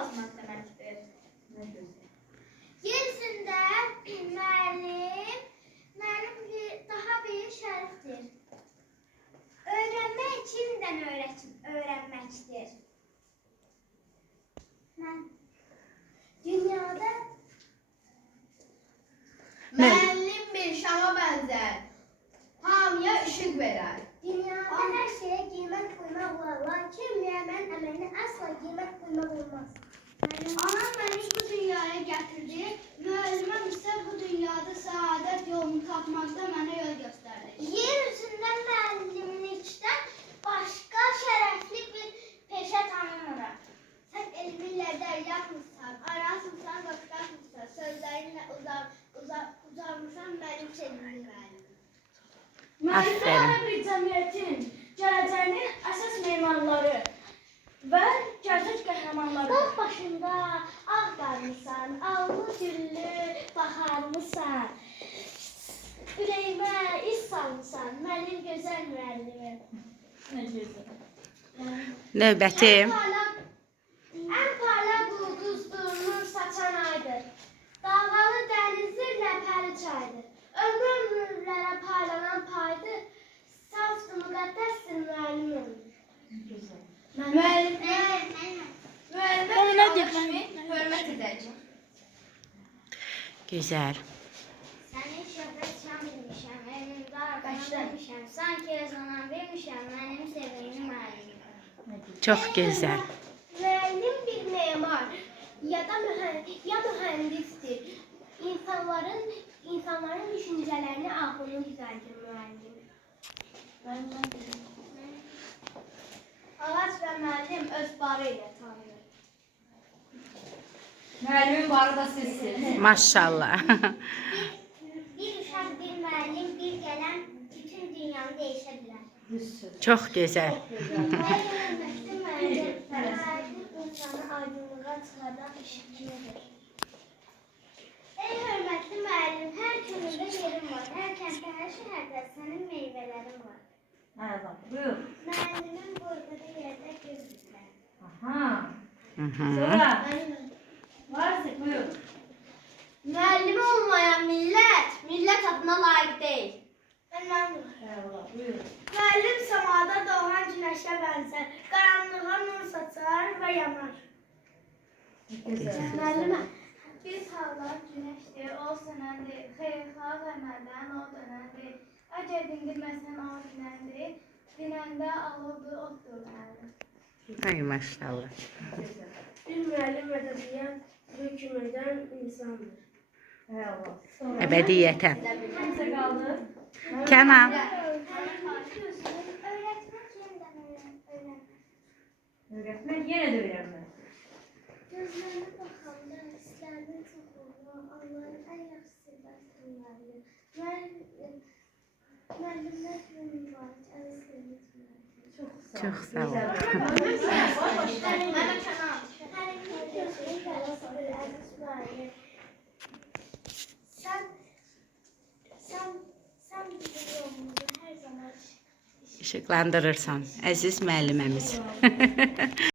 azmaq deməkdir. Yer üzündə müəllim daha bir şərəfdir. Öyrənmək kimdən öyrənməkdir? Dünyada Müəllim bir şama bənzər, hamıya işıq verər. Dünyada hər şeyə qiymət qoymaq olar, lakin müəllimin əməlinə əsla qiymət qoymaq olmaz. Anam məni bu dünyaya gətirdi, müəlliməm isə bu dünyada səadət yolunu tapmaqda mənə yol göstərdi. Yer üzündə müəllimlikdən başqa şərəfli bir peşə tanımıram. Sən elminlə dəryatmısan, arasmısan, qoşqatmısan, sözlərinlə uzarmısan mənim sevimli müəllim. Müəllimlər bir cəmiyyətin gələcəyinin əsas memarları və gerçək qəhrəmanları. Dağ başında ağ qarmısan, allı güllü baharmısan. Ürəyimə iz salmısan, mənim gözəl müəllimim. Nə gözəl. Növbətim. Ən parlaq ulduzdur, nur saçan aydır. Dalğalı dənizdir, ləpəli çaydır. Ömürlərə parlanan paydır. Safdır, müqəddəsdir müəllimim. Müəllimə hörmət edəcəm. Gözəl. Səni şöhrət şan bilmişəm, önümdə arqadan bilmişəm. Sanki özanan bilmişəm, mənim sevimli müəllimim. Çox gözəl. Müəllim bir memar ya mühəndisdir. İnsanların düşüncələrini, ağlını düzəldir müəllim. Ağac və müəllim öz barı ilə tanınır. Müəllimin barı da sizsiniz. Maşallah. Bir uşaq, bir müəllim, bir qələm bütün dünyanı dəyişə bilər. Çox gözəl. Hörmətli müəllim, müəllim insanı aydınlığa çıxardan işıq kimidir. Ey hörmətli müəllim, hər könüldə yerim var, hər kənddə, hər şəhərdə sənin meyvələrin var. Buyur. Müəllimin burada yerdə gözlüklər. Aha. Hı-hı. Sonra varsa buyur. Müəllimi olmayan millət adına layiq deyil. Eyvallah, buyur. Müəllim səmada doğan günəşə bənzər, qaranlığa nur saçar və yanar. Müəllimə, biz hallar günəşdir, o sənəndir, xeyirxah əməldən o dönəndir. Əgər dindirməsən o dinəndir, dinəndə alovdur, otdur müəllim. Ay maşallah. Bir müəllim ədəbiyyat hökmündən insandır. Eyvallah. Əbədiyyətə. Kimsə qaldı? Kənan. Öyrətmək yenidən öyrənmək. Öyrətmək yenə də öyrənmək. Gözlərinə baxanda hisslərinin çox olduğu, Allahın ən yaxşı sirdaşlarını. Müəllimlər günü mübarək, əziz hörmətlər. Çox sağ ol. Mənə Kənan. Sən bizim yolumuzu hər zaman İşıqlandırırsan, əziz müəlliməmiz.